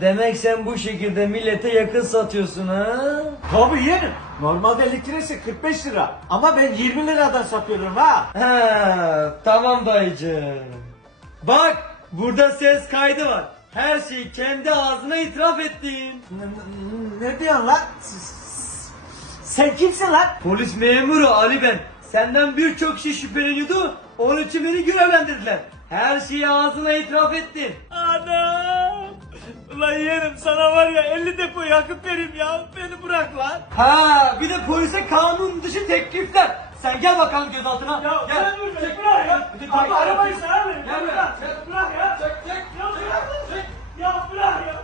Demek sen bu şekilde millete yakın satıyorsun ha? Tabii yeğenim. Normalde litresi 45 lira. Ama ben 20 liradan satıyorum ha. Tamam dayıcığım. Bak burada ses kaydı var. Her şeyi kendi ağzına itiraf ettin. Ne diyorsun lan? Sen kimsin lan? Polis memuru Ali ben. Senden birçok şey şüpheleniyordu. Onun için beni görevlendirdiler. Her şeyi ağzına itiraf ettin. Anam. Ulan yeğenim sana var ya 50 depo yakıp vereyim ya. Beni bırak lan. Bir de polise kanun dışı teklifler. Sen gel bakalım gözaltına. Ya gel. sen dur beni bırak ya. Abi arabayı sana verin. Gel Bırak ya. Çek. Ya bırak. Ya bırak ya.